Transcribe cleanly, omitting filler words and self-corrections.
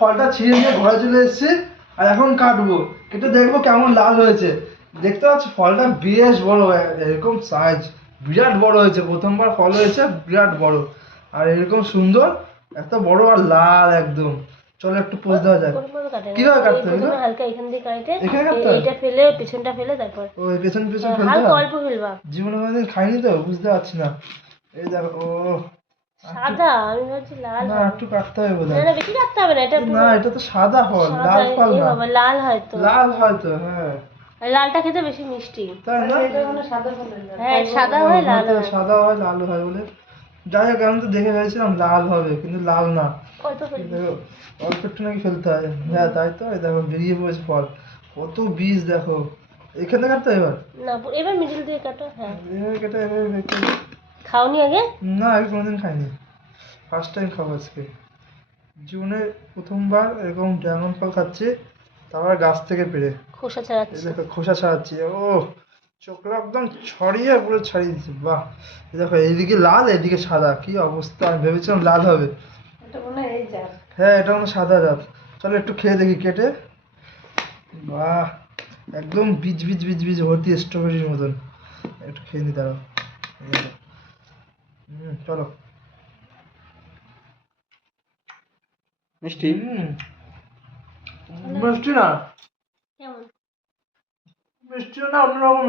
ফলটা ছিঁড়ে নিয়ে ঘরে চলে এসেছি আর এখন কাটবো, কেটে দেখবো কেমন লাল হয়েছে। দেখতে পাচ্ছি ফলটা বেশ বড়, এরকম সাইজ বিরাট বড় হয়েছে, প্রথমবার ফল হয়েছে বিরাট বড় আর এরকম সুন্দর, এত বড় আর লাল একদম। চলো একটু পোজ দেওয়া যাক। কিভাবে কাটতে হবে? হালকা এখান দিয়ে কাটে, এখানে কাটতে হবে? এইটা ফেলে পেছনটা ফেলে তারপর ওই পেছন পেছন ফেলতে হালকা হয়? অল্প ফেলবা। জীবনে কোনোদিন খাইনি তো, বুঝতে পারছি না। এই দেখো, ও সাদা, আমি ভাবছি লাল না হবে। একটু কাটতে হবে না বোধহয়। না, বেশি কাটতে হবে না, এটা না পুরো এটা তো সাদা ফল, সাদা। লাল ফল এ না। বাবা, লাল হয় তো। লাল হয়তো, হ্যাঁ। আর লালটা খেতে বেশি মিষ্টি। তাই না? হ্যাঁ, সাদা হয় লাল হয়তো হয়। সাদা হয় লাল হয় বলে। যাই হোক, আমি তো দেখে ভেবেছিলাম লাল হবে, কিন্তু লাল না। অল্প ফেলবি। দেখো, অল্প একটু নাকি ফেলতে হয়। হ্যাঁ তাই তো, এই দেখো বেরিয়ে পড়েছে ফল, কত বীজ দেখো। এখানে কাটতে হয় এবার? না, এবার মিডিল দিয়ে কাটো। হ্যাঁ, এভাবে কেটে এভাবে কেটে। খাওনি আগে? না আগে কোনোদিন খাইনি, ফার্স্ট টাইম খাবো আজকে। জীবনে প্রথমবার এরকম ড্রাগন ফল খাচ্ছি, তারপর গাছ থেকে পেড়ে। খোসা এই ছাড়াচ্ছি। দেখো খোসা ছাড়াচ্ছি, ও চোখটা একদম ছড়িয়ে পুরো ছাড়িয়ে দিচ্ছে, বাহ। এই দেখো এইদিকে লাল এদিকে সাদা, কি অবস্থা, আমি ভেবেছিলাম লাল হবে। হ্যাঁ এটা মনে হয় সাদা জাত। চলো একটু খেয়ে দেখি কেটে। বাহ, একদম বীজ বীজ বীজ বীজ ভর্তি, স্ট্রবেরির মতন। একটু খেয়ে নি দাঁড়াও। এই দেখো। চলো। মিষ্টি। মিষ্টি না, কেমন? মিষ্টি না, অন্যরকম।